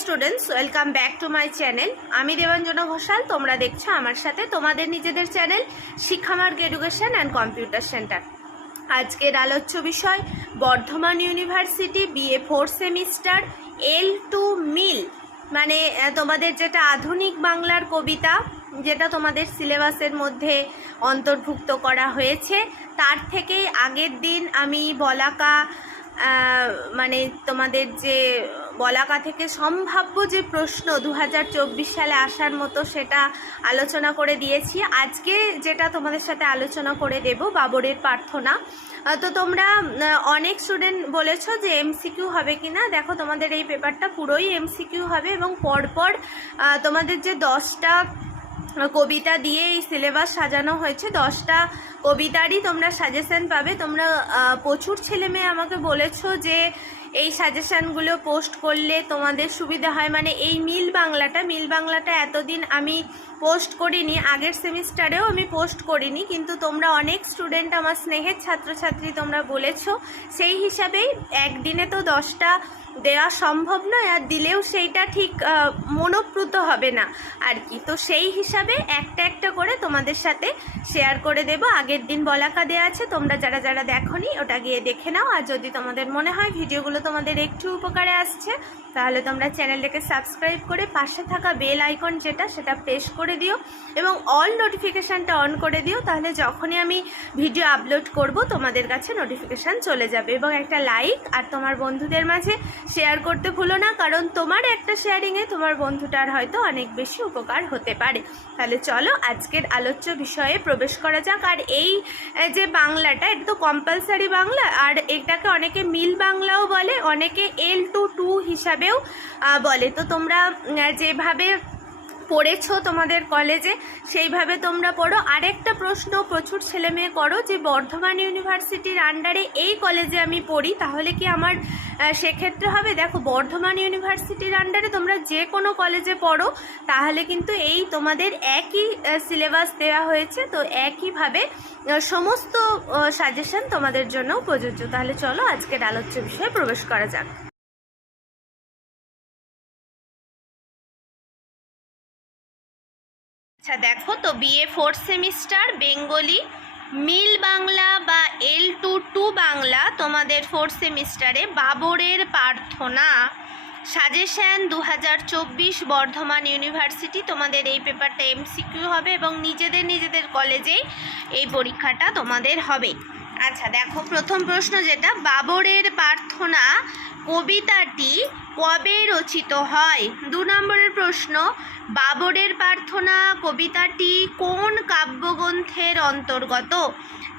Students welcome back to my channel আমি দেবাঞ্জনা ঘোষাল, তোমরা দেখছ আমার সাথে তোমাদের নিজেদের channel Shikshamarg education and computer centre আজকের আলোচ্য বিষয়, Bardhaman university BA four semester L two MIL মানে তোমাদের যেটা আধুনিক বাংলার কবিতা, যেটা তোমাদের সিলেবাসের মধ্যে অন্তর্ভুক্ত করা হয়েছে, তার থেকে আগের দিন আমি বলাকা মানে তোমাদের যে বলাকা থেকে সম্ভাব্য যে প্রশ্ন দু হাজার চব্বিশ সালে আসার মতো সেটা আলোচনা করে দিয়েছি। আজকে যেটা তোমাদের সাথে আলোচনা করে দেব বাবরের প্রার্থনা। তো তোমরা অনেক স্টুডেন্ট বলেছ যে এমসিকিউ হবে কি না দেখো, তোমাদের এই পেপারটা পুরোই এমসিকিউ হবে এবং পরপর তোমাদের যে দশটা কবিতা দিয়ে এই সিলেবাস সাজানো হয়েছে, দশটা কবিতারই তোমরা সাজেশন পাবে। তোমরা প্রচুর ছেলে মেয়ে আমাকে বলেছ যে এই সাজেশানগুলো পোস্ট করলে তোমাদের সুবিধা হয়। মানে এই মিল বাংলাটা মিল বাংলাটা এতদিন আমি পোস্ট করিনি, আগের সেমিস্টারেও আমি পোস্ট করিনি, কিন্তু তোমরা অনেক স্টুডেন্ট আমার স্নেহের ছাত্রছাত্রী তোমরা বলেছ, সেই হিসাবেই একদিনে তো দশটা দেওয়া সম্ভব নয়, আর দিলেও সেইটা ঠিক মনোপ্রুত হবে না। আর কি, তো সেই হিসাবে একটা একটা করে তোমাদের সাথে শেয়ার করে দেব। আগের দিন বলাকা দেওয়া আছে, তোমরা যারা যারা দেখোনি, ওটা গিয়ে দেখে নাও। আর যদি তোমাদের মনে হয় ভিডিওগুলো তোমাদের একটু উপকারে আসছে, তাহলে তোমরা চ্যানেলটাকে সাবস্ক্রাইব করে পাশে থাকা বেল আইকন যেটা, সেটা প্রেস করে দিও এবং অল নোটিফিকেশানটা অন করে দিও, তাহলে যখনই আমি ভিডিও আপলোড করব, তোমাদের কাছে নোটিফিকেশান চলে যাবে এবং একটা লাইক আর তোমার বন্ধুদের মাঝে শেয়ার করতে ভুলো না, কারণ তোমার একটা শেয়ারিংয়ে তোমার বন্ধুটার হয়তো অনেক বেশি উপকার হতে পারে। তাহলে চলো আজকের আলোচ্য বিষয়ে প্রবেশ করা যাক, আর এই যে বাংলাটা, এটা তো কম্পালসারি বাংলা, আর এটাকে অনেকে মিল বাংলাও বলে অনেকে এল টু টু হিসাবেও বলে। তো তোমরা যেভাবে পড়েছো তোমাদের কলেজে সেইভাবে তোমরা পড়ো। আরেকটা প্রশ্ন প্রচুর ছেলে মেয়ে করো যে, বর্ধমান ইউনিভার্সিটির আন্ডারে এই কলেজে আমি পড়ি, তাহলে কি আমার সেক্ষেত্রে হবে? দেখো, বর্ধমান ইউনিভার্সিটির আন্ডারে তোমরা যে কোনো কলেজে পড়ো, তাহলে কিন্তু এই তোমাদের একই সিলেবাস দেওয়া হয়েছে। তো একইভাবে সমস্ত সাজেশন তোমাদের জন্য প্রযোজ্য। তাহলে চলো আজকের আলোচ্য বিষয়ে প্রবেশ করা যাক। আচ্ছা দেখো তো BA fourth semester Bengali MIL Bangla বা এল টু টু বাংলা তোমাদের ফোর্থ সেমিস্টারে বাবরের প্রার্থনা। সাজেশন দু হাজার চব্বিশ বর্ধমান ইউনিভার্সিটি তোমাদের এই পেপারটা এমসিকিউ হবে এবং নিজেদের নিজেদের কলেজেই এই পরীক্ষাটা তোমাদের হবে। আচ্ছা দেখো, প্রথম প্রশ্ন যেটা, বাবরের প্রার্থনা কবিতাটি কবে রচিত হয়? দু নম্বরের প্রশ্ন, বাবরের প্রার্থনা কবিতাটি কোন কাব্যগ্রন্থের অন্তর্গত?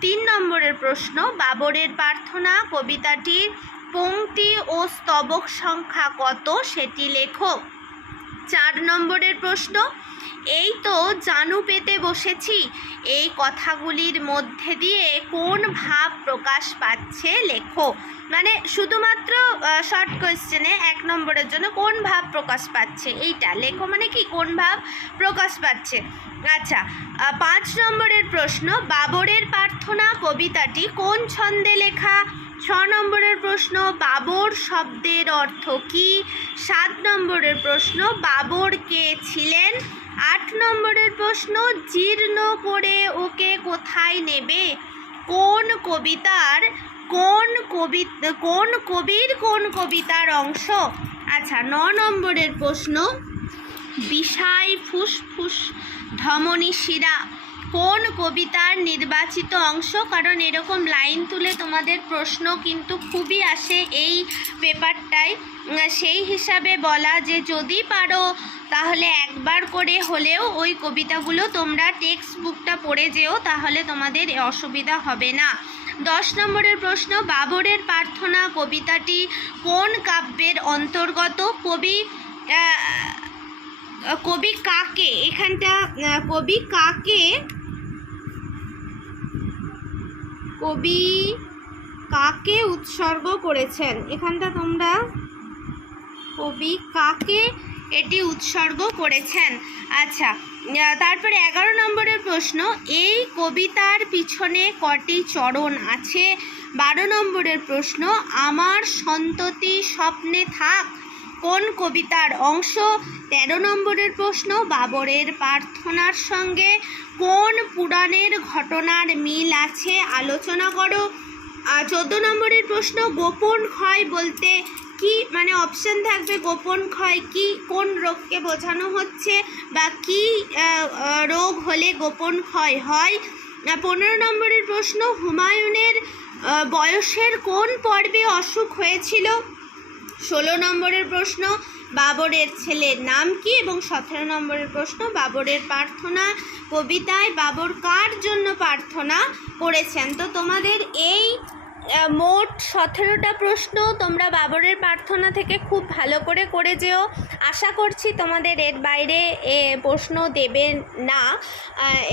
তিন নম্বরের প্রশ্ন, বাবরের প্রার্থনা কবিতাটির পংক্তি ও স্তবক সংখ্যা কত? সেটি লেখো। চার নম্বরের প্রশ্ন, এই তো জানু পেতে বসেছি। এই কথাগুলির মধ্যে দিয়ে কোন ভাব প্রকাশ পাচ্ছে লেখো। মানে শুধুমাত্র শর্ট কোয়েশ্চেনে এক নম্বরের জন্য কোন ভাব প্রকাশ পাচ্ছে? এইটা, লেখো মানে কি? কোন ভাব প্রকাশ পাচ্ছে? আচ্ছা পাঁচ নম্বরের প্রশ্ন, বাবরের প্রার্থনা কবিতাটি কোন ছন্দে লেখা? ছ নম্বরের প্রশ্ন, বাবর শব্দের অর্থ কি? সাত নম্বরের প্রশ্ন, বাবর কে ছিলেন? আট নম্বরের প্রশ্ন, জীর্ণ করে ওকে কোথায় নেবে? কোন কবিতার, কোন কবি, কোন কবির কোন কবিতার অংশ? আচ্ছা ন নম্বরের প্রশ্ন, বিষাই ফুসফুস ধমনী শিরা কোন কবিতার নির্বাচিত অংশ? কারণ এরকম লাইন তুলে তোমাদের প্রশ্ন কিন্তু খুবই আসে এই পেপারটায়। সেই হিসাবে বলা যে যদি পারো, তাহলে একবার করে হলেও ওই কবিতাগুলো তোমরা টেক্সট বুকটা পড়ে যেও, তাহলে তোমাদের অসুবিধা হবে না। দশ নম্বরের প্রশ্ন, বাবরের প্রার্থনা কবিতাটি কোন কাব্যের অন্তর্গত? কবি কবি কাকে? এখানটা কবি কাকে কবি কাকে উৎসর্গ করেছেন? এখানটা তোমরা কবি কাকে এটি উৎসর্গ করেছেন? আচ্ছা তারপরে এগারো নম্বরের প্রশ্ন, এই কবিতার পিছনে কটি চরণ আছে? বারো নম্বরের প্রশ্ন, আমার সন্ততি স্বপ্নে থাক কোন কবিতার অংশ? তেরো নম্বরের প্রশ্ন, বাবরের প্রার্থনার সঙ্গে কোন পুরাণের ঘটনার মিল আছে? আলোচনা করো। চোদ্দ নম্বরের প্রশ্ন, গোপন ক্ষয় বলতে কি? মানে অপশন থাকবে গোপন ক্ষয়, কি কোন রোগকে বোঝানো হচ্ছে বা কি রোগ হলে গোপন ক্ষয় হয়? পনেরো নম্বরের প্রশ্ন, হুমায়ুনের বয়সের কোন পর্বে অসুখ হয়েছিল? ষোলো নম্বরের প্রশ্ন, বাবরের ছেলের নাম কি? এবং সতেরো নম্বরের প্রশ্ন, বাবরের প্রার্থনা কবিতায় বাবর কার জন্য প্রার্থনা করেছেন? তো তোমাদের এই মোট সতেরোটা প্রশ্ন তোমরা বাবরের প্রার্থনা থেকে খুব ভালো করে করে যেও। আশা করছি তোমাদের এর বাইরে এ, প্রশ্ন দেবে না।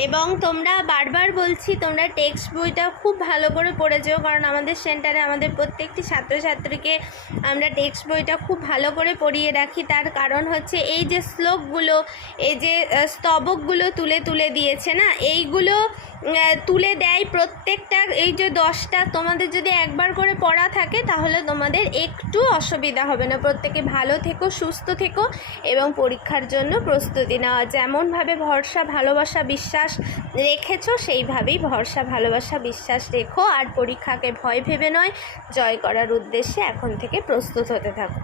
এবং তোমরা বারবার বলছি তোমরা টেক্সট বইটা খুব ভালো করে পড়ে যেও কারণ আমাদের সেন্টারে আমাদের প্রত্যেকটি ছাত্রছাত্রীকে আমরা টেক্সট বইটা খুব ভালো করে পড়িয়ে রাখি। তার কারণ হচ্ছে এই যে শ্লোকগুলো এই যে স্তবকগুলো তুলে তুলে দিয়েছে না এইগুলো তুলে দেয় প্রত্যেকটা এই যে দশটা তোমাদের যদি একবার করে পড়া থাকে, তাহলে তোমাদের একটু অসুবিধা হবে না। প্রত্যেকে ভালো থেকো, সুস্থ থেকো এবং পরীক্ষার জন্য প্রস্তুতি নেওয়া যেমনভাবে ভরসা, ভালোবাসা, বিশ্বাস রেখেছো, সেইভাবেই ভরসা, ভালোবাসা, বিশ্বাস রেখো। আর পরীক্ষাকে ভয় ভেবে নয়, জয় করার উদ্দেশ্যে এখন থেকে প্রস্তুত হতে থাকো।